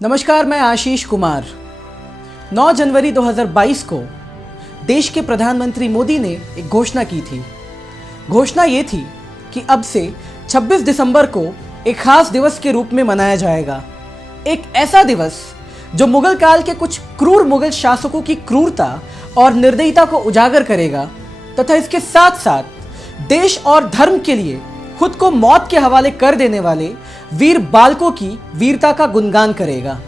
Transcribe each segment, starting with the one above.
नमस्कार, मैं आशीष कुमार। 9 जनवरी 2022 को देश के प्रधानमंत्री मोदी ने एक घोषणा की थी। घोषणा ये थी कि अब से 26 दिसंबर को एक खास दिवस के रूप में मनाया जाएगा। एक ऐसा दिवस जो मुगल काल के कुछ क्रूर मुगल शासकों की क्रूरता और निर्दयता को उजागर करेगा तथा इसके साथ साथ देश और धर्म के लिए खुद को मौत के हवाले कर देने वाले वीर बालकों की वीरता का गुणगान करेगा।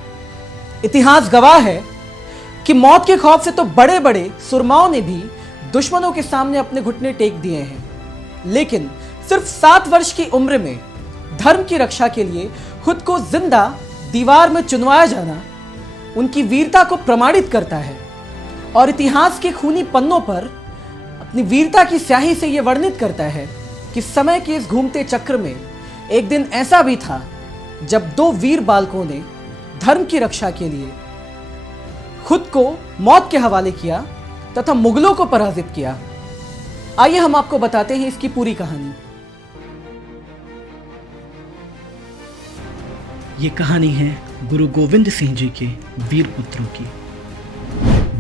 इतिहास गवाह है कि मौत के खौफ से तो बड़े बड़े सुरमाओं ने भी दुश्मनों के सामने अपने घुटने टेक दिए हैं, लेकिन सिर्फ 7 वर्ष की उम्र में धर्म की रक्षा के लिए खुद को जिंदा दीवार में चुनवाया जाना उनकी वीरता को प्रमाणित करता है। और इतिहास के खूनी पन्नों पर अपनी वीरता की स्याही से यह वर्णित करता है कि समय के इस घूमते चक्र में एक दिन ऐसा भी था जब 2 वीर बालकों ने धर्म की रक्षा के लिए खुद को मौत के हवाले किया तथा मुगलों को पराजित किया। आइए हम आपको बताते हैं इसकी पूरी कहानी। ये कहानी है गुरु गोविंद सिंह जी के वीर पुत्रों की।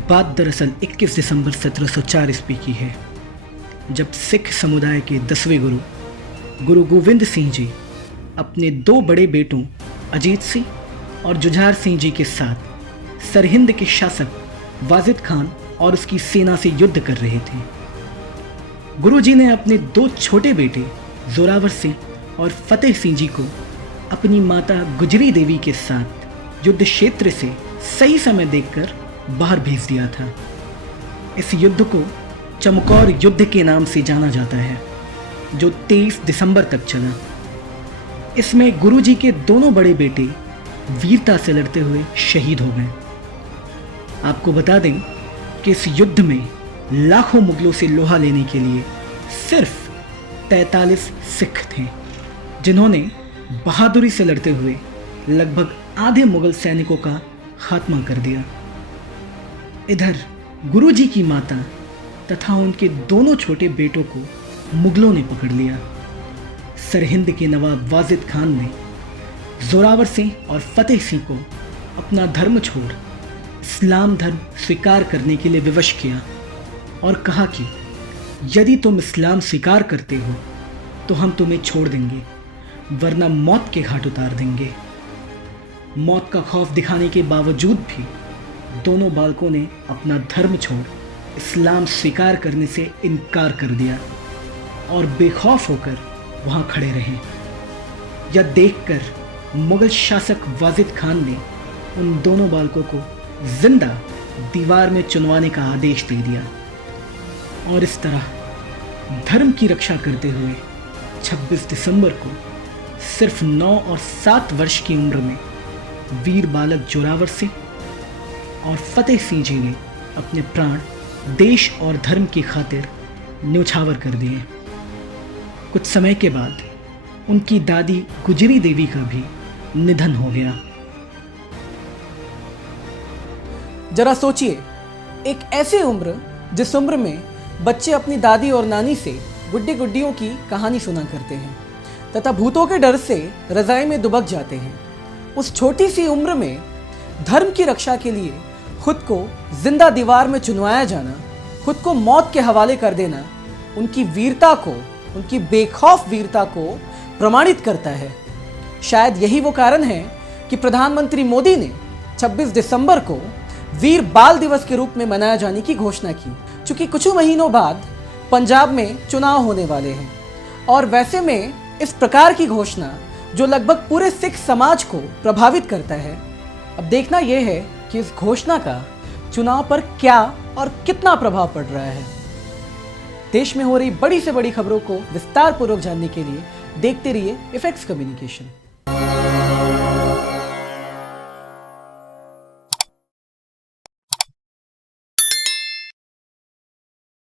बात दरअसल 21 दिसंबर 1704 ईस्वी की है, जब सिख समुदाय के 10वें गुरु गोविंद सिंह जी अपने 2 बड़े बेटों अजीत सिंह और जुझार सिंह जी के साथ सरहिंद के शासक वाजिद खान और उसकी सेना से युद्ध कर रहे थे। गुरु जी ने अपने 2 छोटे बेटे जोरावर सिंह और फतेह सिंह जी को अपनी माता गुजरी देवी के साथ युद्ध क्षेत्र से सही समय देखकर बाहर भेज दिया था। इस युद्ध को चमकौर युद्ध के नाम से जाना जाता है, जो 23 दिसंबर तक चला। इसमें गुरुजी के दोनों बड़े बेटे वीरता से लड़ते हुए शहीद हो गए। आपको बता दें कि इस युद्ध में लाखों मुगलों से लोहा लेने के लिए सिर्फ 43 सिख थे, जिन्होंने बहादुरी से लड़ते हुए लगभग आधे मुगल सैनिकों का खात्मा कर दिया। इधर गुरुजी की माता तथा उनके दोनों छोटे बेटों को मुगलों ने पकड़ लिया। सरहिंद के नवाब वाजिद खान ने जोरावर सिंह और फतेह सिंह को अपना धर्म छोड़ इस्लाम धर्म स्वीकार करने के लिए विवश किया और कहा कि यदि तुम इस्लाम स्वीकार करते हो तो हम तुम्हें छोड़ देंगे, वरना मौत के घाट उतार देंगे। मौत का खौफ दिखाने के बावजूद भी दोनों बालकों ने अपना धर्म छोड़ इस्लाम स्वीकार करने से इनकार कर दिया और बेखौफ होकर वहां खड़े रहे। यह देखकर मुगल शासक वाजिद खान ने उन दोनों बालकों को जिंदा दीवार में चुनवाने का आदेश दे दिया और इस तरह धर्म की रक्षा करते हुए 26 दिसंबर को सिर्फ 9 और 7 वर्ष की उम्र में वीर बालक जोरावर सिंह और फतेह सिंह जी ने अपने प्राण देश और धर्म की खातिर न्यौछावर कर दिए। कुछ समय के बाद उनकी दादी गुजरी देवी का भी निधन हो गया। जरा सोचिए, एक ऐसी उम्र जिस उम्र में बच्चे अपनी दादी और नानी से गुड्डी गुड्डियों की कहानी सुना करते हैं तथा भूतों के डर से रजाई में दुबक जाते हैं, उस छोटी सी उम्र में धर्म की रक्षा के लिए खुद को जिंदा दीवार में चुनवाया जाना, खुद को मौत के हवाले कर देना उनकी वीरता को, उनकी बेखौफ वीरता को प्रमाणित करता है। शायद यही वो कारण है कि प्रधानमंत्री मोदी ने 26 दिसंबर को वीर बाल दिवस के रूप में मनाया जाने की घोषणा की। चूंकि कुछ महीनों बाद पंजाब में चुनाव होने वाले हैं और वैसे में इस प्रकार की घोषणा जो लगभग पूरे सिख समाज को प्रभावित करता है, अब देखना यह है कि इस घोषणा का चुनाव पर क्या और कितना प्रभाव पड़ रहा है। देश में हो रही बड़ी से बड़ी खबरों को विस्तार पूर्वक जानने के लिए देखते रहिए इफेक्ट्स कम्युनिकेशन।